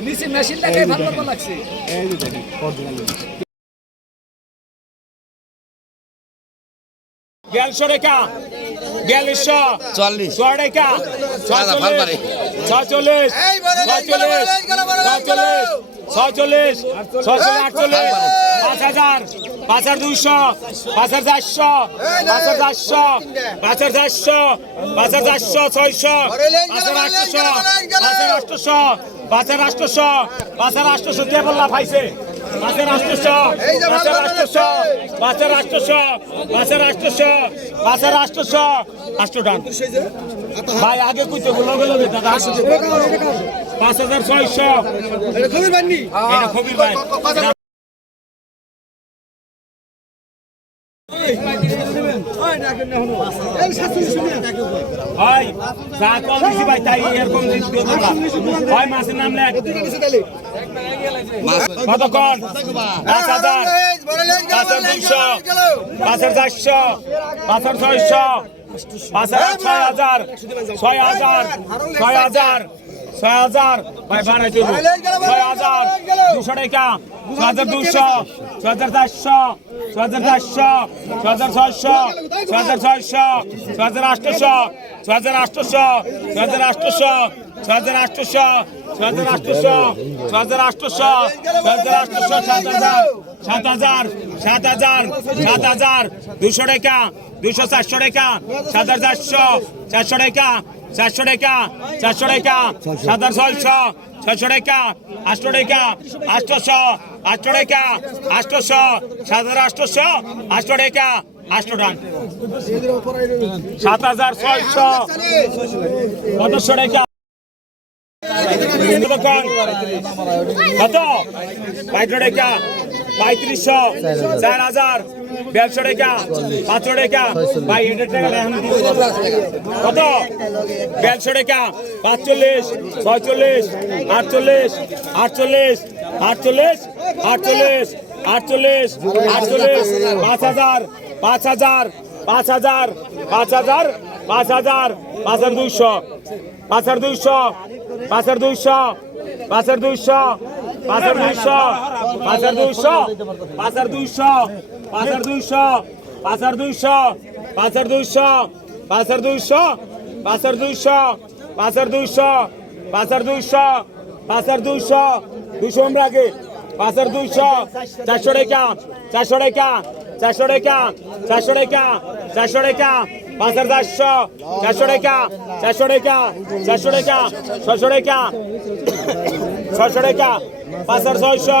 নিচে মেশিনটাকে ভালো ভালো লাগছে। এই যে অরিজিনাল বিয়াল্লিশশো টাকা বিয়াল্লিশশো চুয়াল্লিশ ছয় ভালো পারে। ছয়চল্লিশ ছয়চল্লিশ ছয়চল্লিশ ছয়চল্লিশ ছয়চল্লিশ আটচল্লিশ পাঁচ হাজার পাঁচ হাজার দুইশো পাঁচ হাজার চারশো পাঁচ হাজার চারশো পাঁচ হাজার চারশো পাঁচ হাজার চারশো ছয়শো পাঁচ হাজার আটশোশো পাঁচ হাজার আটশোশো পাঁচের রাষ্ট্রস পাঁচের রাষ্ট্রস দিয়ে বললা ফাইছে পাঁচের রাষ্ট্র পাঁচের রাষ্ট্রস রাষ্ট্র রাষ্ট্রস পাঁচের রাষ্ট্র পাঁচের রাষ্ট্রস রাষ্ট্র ডান। ভাই আগে কইতে বলো গেল দাদা। পাঁচ হাজার ছয়শো। খবির ভাই খবির ভাই ভাই যা কম দিছি ভাই তাই এরকম দিছি দিও না ভাই মাছের নাম লেখ। কতক্ষণ পাঁচ হাজার। পাঁচ হাজার দুইশো। পাঁচ হাজার চারশো। পাঁচ হাজার ছয়শো। পাঁচ হাজার ছয় হাজার। ছয় হাজার। ছয় হাজার। ছয় হাজার। ভাই ছয় হাজার। দুশো টাকা। ছয় হাজার দুশো ছয় হাজার চারশো ছয় হাজার চারশো ছয় হাজার ছয়শো ছয় হাজার ছয়শো ছয় হাজার আটশোশো ছয় হাজার আটশোশো ছয় হাজার আটশোশো ছয় হাজার আটশোশো ছয় হাজার আটশোশো ছয় হাজার আটশোশো ছয় হাজার আটশোশো সাত হাজার সাত হাজার সাত হাজার সাত হাজার দুশো টাকা দুশো চারশো টাকা সাত হাজার চারশো চারশো টাকা চারশো টাকা চারশো টাকা সাত হাজার ছয়শো ছয়শো টাকা, আটশো টাকা আটশোশো আটশো টাকা আটশোশো সাত হাজার আটশোশো আটশো টাকা, আটশো টান সাত হাজার ছয়শো, পনেরোশো টাকা। কত? পঁয়ত্রিশ টাকা। পঁয়ত্রিশশো, চার হাজার, দেড়শো টাকা, পাঁচশো টাকা। ভাই, এটা টাকা কত? দেড়শো টাকা, পাঁচচল্লিশ, ছয়চল্লিশ, আটচল্লিশ আটচল্লিশ আটচল্লিশ আটচল্লিশ আটচল্লিশ আটচল্লিশ, পাঁচ হাজার পাঁচ হাজার পাঁচ হাজার পাঁচ হাজার পাঁচ হাজার পাঁচ হাজার দুইশো, পাঁচ হাজার দুইশো, পাঁচ হাজার দুইশো, পাঁচ হাজার দুইশো, পাঁচ হাজার দুইশো পাঁচ হাজার দুইশো পাঁচ হাজার দুইশো পাঁচ হাজার দুইশো পাঁচ হাজার দুইশো পাঁচ হাজার দুইশো পাঁচ হাজার দুইশো পাঁচ হাজার দুইশো পাঁচ হাজার দুইশো পাঁচ হাজার দুইশো পাঁচ হাজার দুইশো দুইশো আমরা আগে পাঁচ হাজার দুইশো চারশো টাকা চারশো টাকা চারশো টাকা চারশো টাকা চারশো টাকা পাঁচ হাজার চারশো চারশো টাকা চারশো টাকা চারশো টাকা ছশো টাকা ছশো টাকা পাঁচ হাজার ছয়শো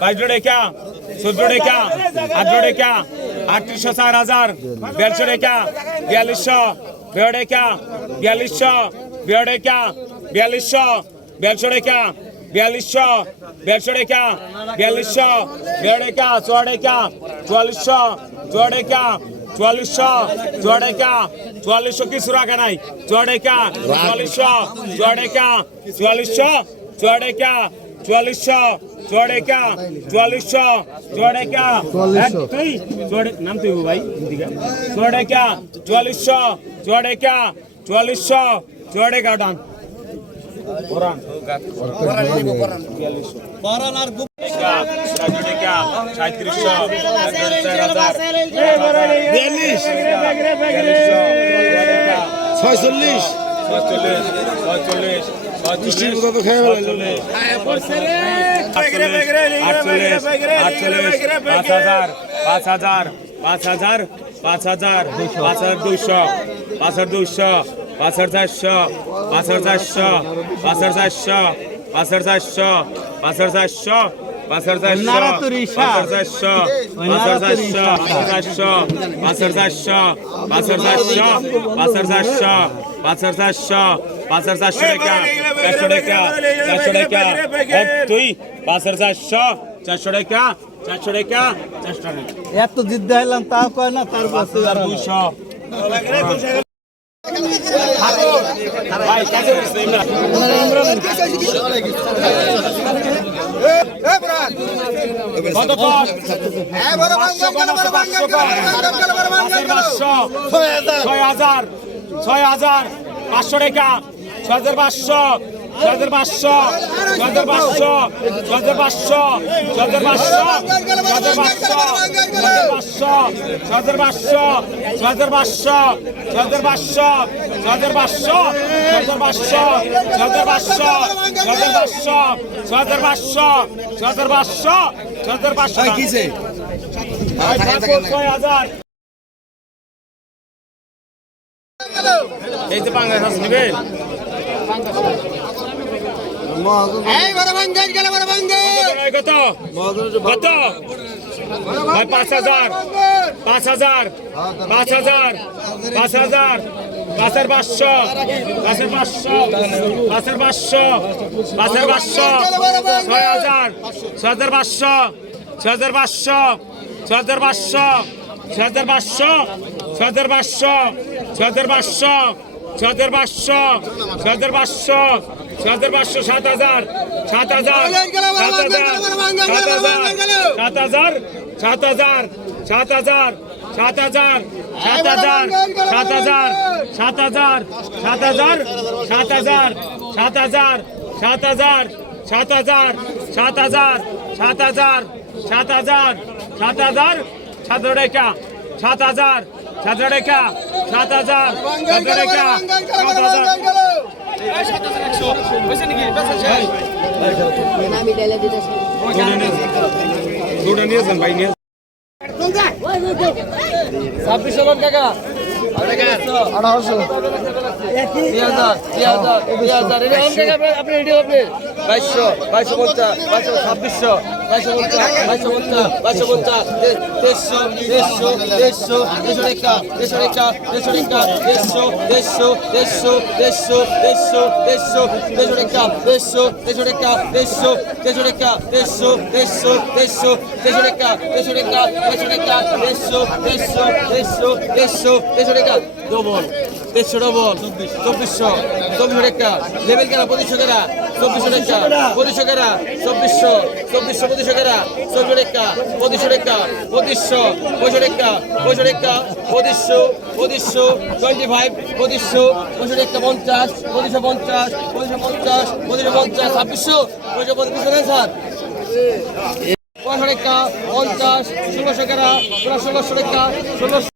বাইশশো টাকা চোদ্দ টাকা আঠারো টাকা আটত্রিশশো চার হাজার দেড়শো টাকা বিয়াল্লিশশো বেড় টাকা বিয়াল্লিশশো বেড় টাকা বিয়াল্লিশশো দেড়শো টাকা বিয়াল্লিশশো দেড়শো টাকা বিয়াল্লিশশো বেড় টাকা চুয়া টাকা চুয়াল্লিশশো চুয়া টাকা নাই চুয়া টাকা চুয়াল্লিশশো চুয়া টাকা চুয়াল্লিশশো চড়েকা চুয়াল্লিশশো চড়েকা তুই চড়ে নাম তুই ভাই চড়েকা চুয়াল্লিশশো চড়েকা চুয়াল্লিশশো চড়েকা ডান ছয়চল্লিশ ছয়চল্লিশ ছয়চল্লিশ পাঁচ হাজার পাঁচ হাজার পাঁচ হাজার পাঁচ হাজার পাঁচ হাজার দুইশো পাঁচ হাজার দুইশো পাঁচ হাজার চারশো পাঁচ হাজার চারশো পাঁচ হাজার চারশো পাঁচ হাজার চারশো পাঁচ হাজার চারশো পাঁচ হাজার চারশো পাঁচ হাজার চারশো পাঁচ হাজার চারশো পাঁচ হাজার চারশো পাঁচ হাজার চারশো পাঁচ হাজার চারশো পাঁচ হাজার চারশো পাঁচ হাজার চারশো পাঁচ হাজার টাকা চারশো টাকা চারশো টাকা। তুই পাঁচ হাজার চারশো চারশো টাকা চারশো টাকা চারশো টাকা। এত জিদ দেখাইলাম তাও কয় না তার কাছে আর দুইশো। ভাই ইমরান। কত। ছয় হাজার ছয় হাজার পাঁচশো টাকা। ছয় হাজার পাঁচশো ছয় হাজার পাঁচশো ছয় হাজার পাঁচশো ছয় হাজার পাঁচশো ছয় হাজার পাঁচশো ছয় হাজার পাঁচশো ছয় হাজার পাঁচশো ছয় হাজার পাঁচশো ছয় হাজার পাঁচশো ছয় হাজার পাঁচশো ছয় হাজার পাঁচশো ছয় পাঁচশো ছয় পাঁচশো ছয় পাঁচশো ছয় হাজার পাঁচশো ছয় হাজার পাঁচশো ছয় হাজার এই যে বাংলা হাঁস নেবেন কত? কত? ভাই, পাঁচ হাজার। পাঁচ হাজার। পাঁচ হাজার। পাঁচ হাজার। পাঁচের পাঁচশো। পাঁচের পাঁচশো। পাঁচের পাঁচশো। পাঁচের পাঁচশো। ছয় হাজার। ছয় হাজার পাঁচশো। ছয় হাজার পাঁচশো। ছয় হাজার পাঁচশো। ছয় হাজার পাঁচশো। ছয় হাজার পাঁচশো। ছয় হাজার পাঁচশো। ছয় হাজার পাঁচশো ছয় হাজার পাঁচশো ছয় হাজার পাঁচশো সাত হাজার সাত হাজার সাত হাজার সাত হাজার সাত হাজার সাত হাজার সাত হাজার সাত হাজার সাত হাজার সাত হাজার সাত হাজার সাত হাজার সাত হাজার সাত হাজার সাত হাজার সাত হাজার সাত হাজার সাত হাজার সাত হাজার সাত রেখা সাত হাজার সাত রেখা সাত হাজার সাত সাত লোক টাকা আঠারোশো দুই হাজার দুই হাজার দুই হাজার। এটা অন টাকা আপনি- আপনি রেডি আপনি বাইশশো বাইশশো পঞ্চাশ বাইশশো ছাব্বিশশো। বাইশো পঞ্চাশ বাইশো পঞ্চাশ দেড়শো দেড়শো দেড়শো দেড়শো রেখা দেড়শো রেখা দেড়শো রেখা দেড়শো দেড়শো দেড়শো দেড়শো দেড়শো দেড়শো দেড়শো রেখা দেড়শো দেড়শো রেখা দেড়শো দেড়শো রেখা দেড়শো দেড়শো দেড়শো দেড়শো রেখা দেড়শো রেখা দেড়শো রেখা দেড়শো দেড়শো দেড়শো দেড়শো দেড়শো রেখা ডবল দেড়শো ডবল চব্বিশশো চব্বিশশো রেখা লেভেল কেনা পঁচিশশো কেনা চব্বিশশো রেখা, পঁচিশশো কেনা চব্বিশশো চব্বিশশো পঁচিশশো কেনা চব্বিশশো রেখা, পঁচিশশো রেখা, পঁচিশশো পঁচিশশো রেখা পঁচিশশো রেখা, পঁচিশশো পঁচিশশো টোয়েন্টি ফাইভ পঁচিশশো পঁচিশশো রেখা পঞ্চাশ, পঁচিশশো পঞ্চাশ পঁচিশশো পঞ্চাশ পঁচিশশো পঞ্চাশ, ছাব্বিশশো, পঁচিশশো নেই স্যার। পনেরো রেখা পঞ্চাশ, ষোলোশো কেনা ষোলোশো রেখা, ষোলোশো